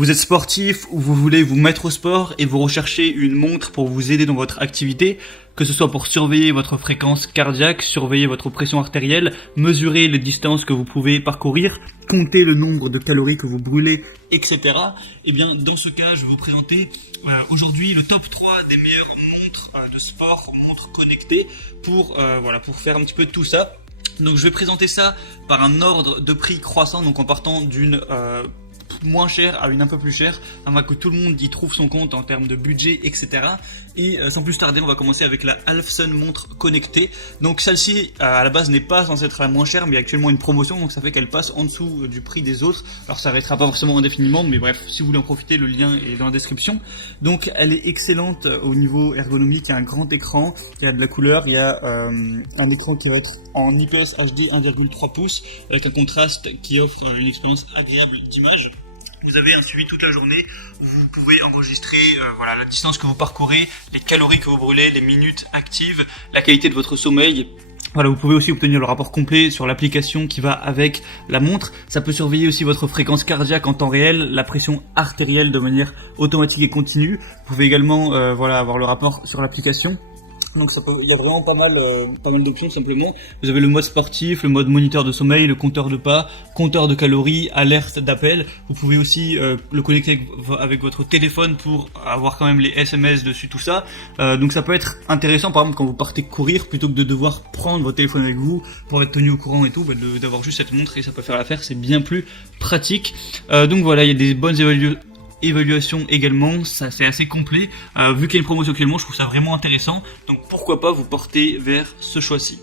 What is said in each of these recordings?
Vous êtes sportif ou vous voulez vous mettre au sport et vous recherchez une montre pour vous aider dans votre activité, que ce soit pour surveiller votre fréquence cardiaque, surveiller votre pression artérielle, mesurer les distances que vous pouvez parcourir, compter le nombre de calories que vous brûlez, etc. Eh bien, dans ce cas, je vais vous présenter aujourd'hui le top 3 des meilleures montres de sport, montres connectées pour faire un petit peu de tout ça. Donc je vais présenter ça par un ordre de prix croissant, donc en partant d'une moins chère à une un peu plus chère, afin que tout le monde y trouve son compte en termes de budget, etc. Et sans plus tarder, on va commencer avec la Alphson montre connectée. Donc celle-ci, à la base, n'est pas censée être la moins chère, mais il y a actuellement une promotion, donc ça fait qu'elle passe en dessous du prix des autres. Alors ça arrêtera pas forcément indéfiniment, mais bref, si vous voulez en profiter, le lien est dans la description. Donc elle est excellente au niveau ergonomique, il y a un grand écran, il y a de la couleur, il y a un écran qui va être en IPS HD 1,3 pouces, avec un contraste qui offre une expérience agréable d'image. Vous avez un suivi toute la journée, vous pouvez enregistrer la distance que vous parcourez, les calories que vous brûlez, les minutes actives, la qualité de votre sommeil. Voilà, vous pouvez aussi obtenir le rapport complet sur l'application qui va avec la montre. Ça peut surveiller aussi votre fréquence cardiaque en temps réel, la pression artérielle de manière automatique et continue. Vous pouvez également avoir le rapport sur l'application. Donc il y a vraiment pas mal d'options simplement. Vous avez le mode sportif, le mode moniteur de sommeil, le compteur de pas, compteur de calories, alerte d'appel. Vous pouvez aussi le connecter avec votre téléphone pour avoir quand même les SMS dessus, tout ça. Donc ça peut être intéressant par exemple quand vous partez courir, plutôt que de devoir prendre votre téléphone avec vous pour être tenu au courant et tout, d'avoir juste cette montre et ça peut faire l'affaire, c'est bien plus pratique. Donc voilà, il y a des bonnes évaluation également, ça c'est assez complet. Vu qu'il y a une promotion actuellement, je trouve ça vraiment intéressant, donc pourquoi pas vous porter vers ce choix-ci.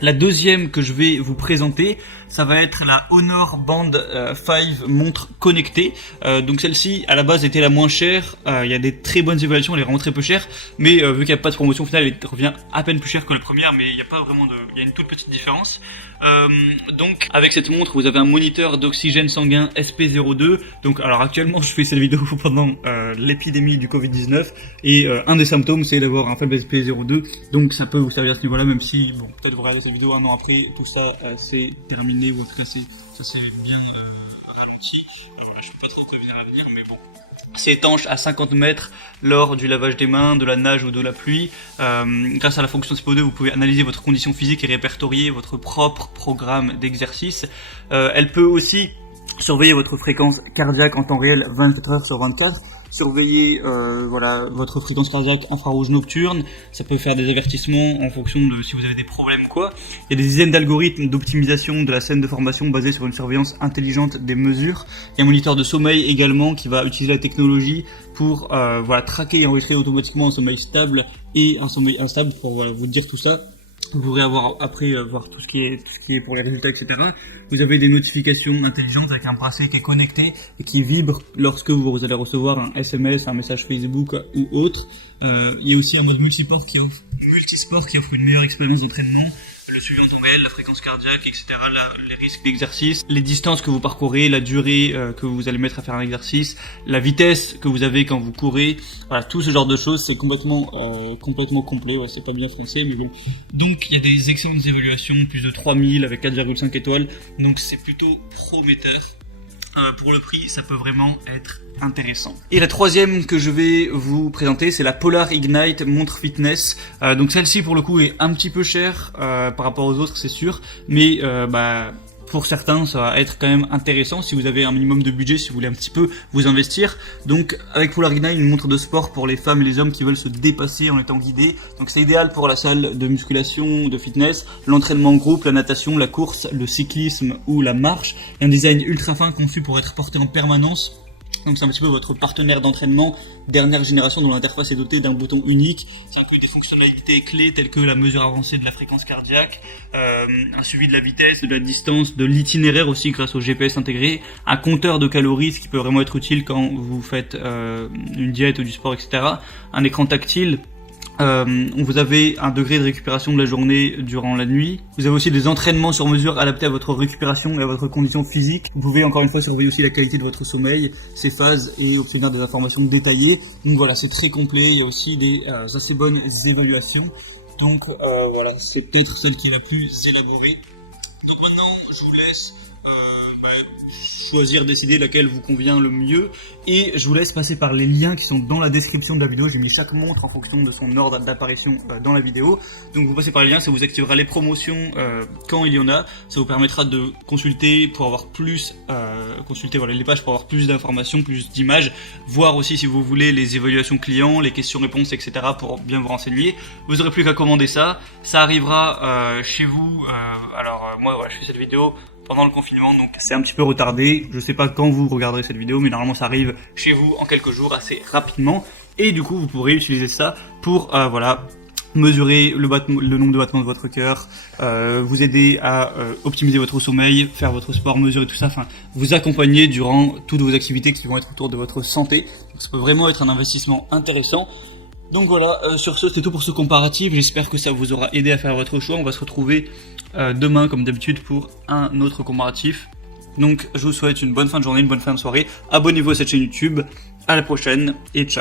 La deuxième que je vais vous présenter, ça va être la Honor Band 5 montre connectée. Donc celle-ci, à la base, était la moins chère. Il y a des très bonnes évaluations, elle est vraiment très peu chère. Mais vu qu'il n'y a pas de promotion finale, elle revient à peine plus chère que la première, mais il n'y a pas vraiment il y a une toute petite différence. Donc avec cette montre, vous avez un moniteur d'oxygène sanguin SP02. Donc alors actuellement, je fais cette vidéo pendant l'épidémie du Covid-19 et un des symptômes, c'est d'avoir un faible SP02. Donc ça peut vous servir à ce niveau-là, même si bon, peut-être vous regardez cette vidéo un an après, tout ça c'est terminé ou en tout cas ça s'est bien ralenti. Je ne sais pas trop quoi venir à venir, mais bon. C'est étanche à 50 mètres lors du lavage des mains, de la nage ou de la pluie. Grâce à la fonction SPO2, vous pouvez analyser votre condition physique et répertorier votre propre programme d'exercice. Elle peut aussi surveiller votre fréquence cardiaque en temps réel 24 heures sur 24. Surveiller votre fréquence cardiaque infrarouge nocturne, ça peut faire des avertissements en fonction de si vous avez des problèmes ou quoi. Il y a des dizaines d'algorithmes d'optimisation de la scène de formation basés sur une surveillance intelligente des mesures. Il y a un moniteur de sommeil également qui va utiliser la technologie pour traquer et enregistrer automatiquement un sommeil stable et un sommeil instable pour vous dire tout ça. Vous pourrez voir tout ce qui est pour les résultats, etc. Vous avez des notifications intelligentes avec un bracelet qui est connecté et qui vibre lorsque vous allez recevoir un SMS, un message Facebook ou autre. Il y a aussi un mode multisport qui offre une meilleure expérience d'entraînement. Le suivi en temps réel, la fréquence cardiaque, etc., les risques d'exercice, les distances que vous parcourez, la durée que vous allez mettre à faire un exercice, la vitesse que vous avez quand vous courez, voilà, tout ce genre de choses, c'est complètement complet, c'est pas bien français, mais bon. Donc il y a des excellentes évaluations, plus de 3000 avec 4,5 étoiles, donc c'est plutôt prometteur. Pour le prix, ça peut vraiment être intéressant. Et la troisième que je vais vous présenter, c'est la Polar Ignite montre fitness. Donc celle-ci pour le coup est un petit peu chère par rapport aux autres, c'est sûr, mais pour certains, ça va être quand même intéressant si vous avez un minimum de budget, si vous voulez un petit peu vous investir. Donc avec Polar Ignite, une montre de sport pour les femmes et les hommes qui veulent se dépasser en étant guidés. Donc c'est idéal pour la salle de musculation, de fitness, l'entraînement en groupe, la natation, la course, le cyclisme ou la marche. Un design ultra fin conçu pour être porté en permanence. Donc c'est un petit peu votre partenaire d'entraînement dernière génération dont l'interface est dotée d'un bouton unique. Ça inclut des fonctionnalités clés telles que la mesure avancée de la fréquence cardiaque, un suivi de la vitesse, de la distance, de l'itinéraire aussi grâce au GPS intégré, un compteur de calories, ce qui peut vraiment être utile quand vous faites une diète ou du sport, etc. Un écran tactile. Vous avez un degré de récupération de la journée durant la nuit. Vous avez aussi des entraînements sur mesure adaptés à votre récupération et à votre condition physique. Vous pouvez encore une fois surveiller aussi la qualité de votre sommeil, ses phases et obtenir des informations détaillées. Donc voilà, c'est très complet. Il y a aussi des assez bonnes évaluations. Donc c'est peut-être celle qui est la plus élaborée. Donc maintenant, je vous laisse choisir, décider laquelle vous convient le mieux. Et je vous laisse passer par les liens qui sont dans la description de la vidéo. J'ai mis chaque montre en fonction de son ordre d'apparition dans la vidéo. Donc vous passez par les liens, ça vous activera les promotions quand il y en a. Ça vous permettra de consulter pour avoir plus, les pages pour avoir plus d'informations, plus d'images. Voir aussi si vous voulez les évaluations clients, les questions-réponses, etc. pour bien vous renseigner. Vous n'aurez plus qu'à commander ça. Ça arrivera chez vous. Moi, voilà, je fais cette vidéo pendant le confinement, donc c'est un petit peu retardé. Je sais pas quand vous regarderez cette vidéo, mais normalement ça arrive chez vous en quelques jours, assez rapidement. Et du coup, vous pourrez utiliser ça pour, mesurer le nombre de battements de votre cœur, vous aider à optimiser votre sommeil, faire votre sport, mesurer tout ça, enfin, vous accompagner durant toutes vos activités qui vont être autour de votre santé. Donc, ça peut vraiment être un investissement intéressant. Donc voilà, sur ce, c'était tout pour ce comparatif. J'espère que ça vous aura aidé à faire votre choix. On va se retrouver demain, comme d'habitude, pour un autre comparatif. Donc, je vous souhaite une bonne fin de journée, une bonne fin de soirée. Abonnez-vous à cette chaîne YouTube. À la prochaine et ciao.